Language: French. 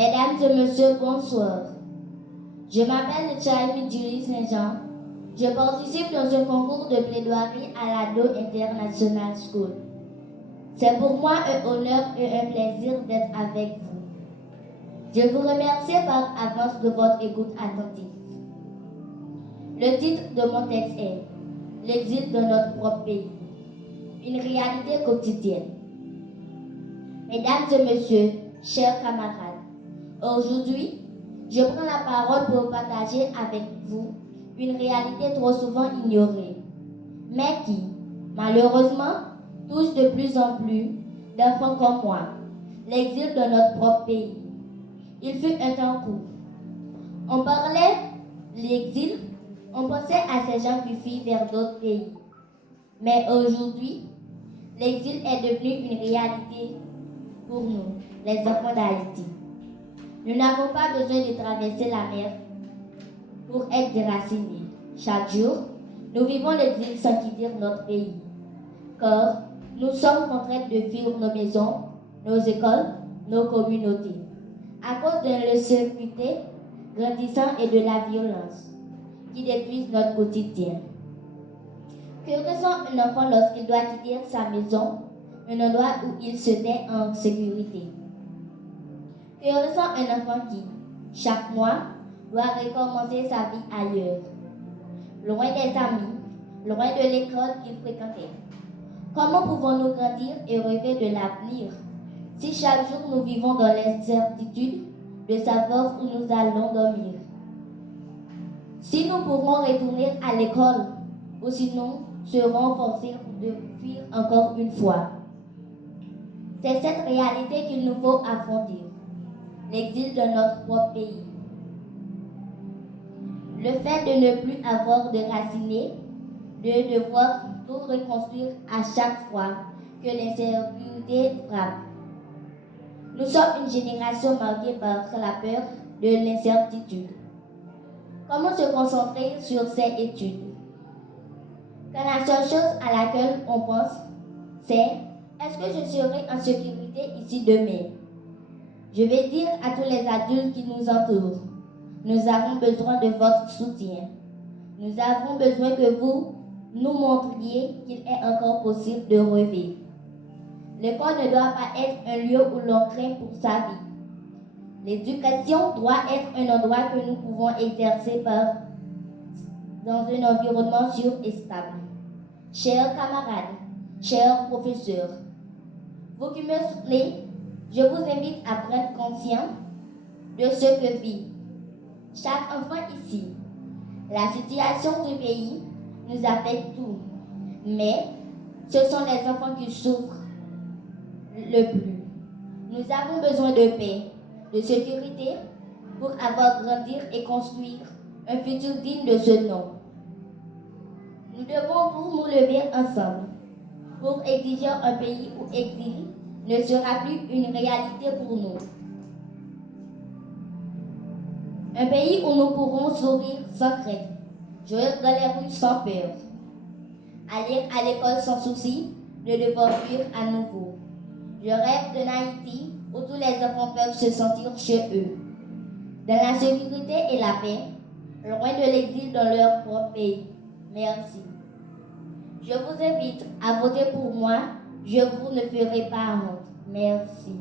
Mesdames et messieurs, bonsoir. Je m'appelle Chaim Julie Saint-Jean. Je participe dans un concours de plaidoirie à l'ADO International School. C'est pour moi un honneur et un plaisir d'être avec vous. Je vous remercie par avance de votre écoute attentive. Le titre de mon texte est « L'exil de notre propre pays, une réalité quotidienne ». Mesdames et messieurs, chers camarades, aujourd'hui, je prends la parole pour partager avec vous une réalité trop souvent ignorée, mais qui, malheureusement, touche de plus en plus d'enfants comme moi, l'exil de notre propre pays. Il fut un temps court. On parlait de l'exil, on pensait à ces gens qui fuient vers d'autres pays. Mais aujourd'hui, l'exil est devenu une réalité pour nous, les enfants d'Haïti. Nous n'avons pas besoin de traverser la mer pour être déracinés. Chaque jour, nous vivons l'exil sans quitter notre pays. Car nous sommes contraints de fuir nos maisons, nos écoles, nos communautés, à cause de l'insécurité grandissante et de la violence qui détruisent notre quotidien. Que ressent un enfant lorsqu'il doit quitter sa maison, un endroit où il se tait en sécurité? Que ressent un enfant qui, chaque mois, doit recommencer sa vie ailleurs, loin des amis, loin de l'école qu'il fréquentait? Comment pouvons-nous grandir et rêver de l'avenir si chaque jour nous vivons dans l'incertitude de savoir où nous allons dormir? Si nous pourrons retourner à l'école ou si nous serons forcés de fuir encore une fois. C'est cette réalité qu'il nous faut affronter, l'exil de notre propre pays. Le fait de ne plus avoir de racines, de devoir tout reconstruire à chaque fois que l'insécurité frappe. Nous sommes une génération marquée par la peur de l'incertitude. Comment se concentrer sur ces études quand la seule chose à laquelle on pense, c'est est-ce que je serai en sécurité ici demain? Je vais dire à tous les adultes qui nous entourent, nous avons besoin de votre soutien. Nous avons besoin que vous nous montriez qu'il est encore possible de rêver. L'école ne doit pas être un lieu où l'on craint pour sa vie. L'éducation doit être un endroit que nous pouvons exercer dans un environnement sûr et stable. Chers camarades, chers professeurs, vous qui me soutenez, je vous invite à prendre conscience de ce que vit chaque enfant ici. La situation du pays nous affecte tous, mais ce sont les enfants qui souffrent le plus. Nous avons besoin de paix, de sécurité pour avoir grandir et construire un futur digne de ce nom. Nous devons tous nous lever ensemble pour exiger un pays où exil ne sera plus une réalité pour nous. Un pays où nous pourrons sourire sans crainte, jouer dans les rues sans peur, aller à l'école sans souci de devoir fuir à nouveau. Je rêve d'un Haïti où tous les enfants peuvent se sentir chez eux, dans la sécurité et la paix, loin de l'exil dans leur propre pays. Merci. Je vous invite à voter pour moi. Je vous ne ferai pas honte. Merci.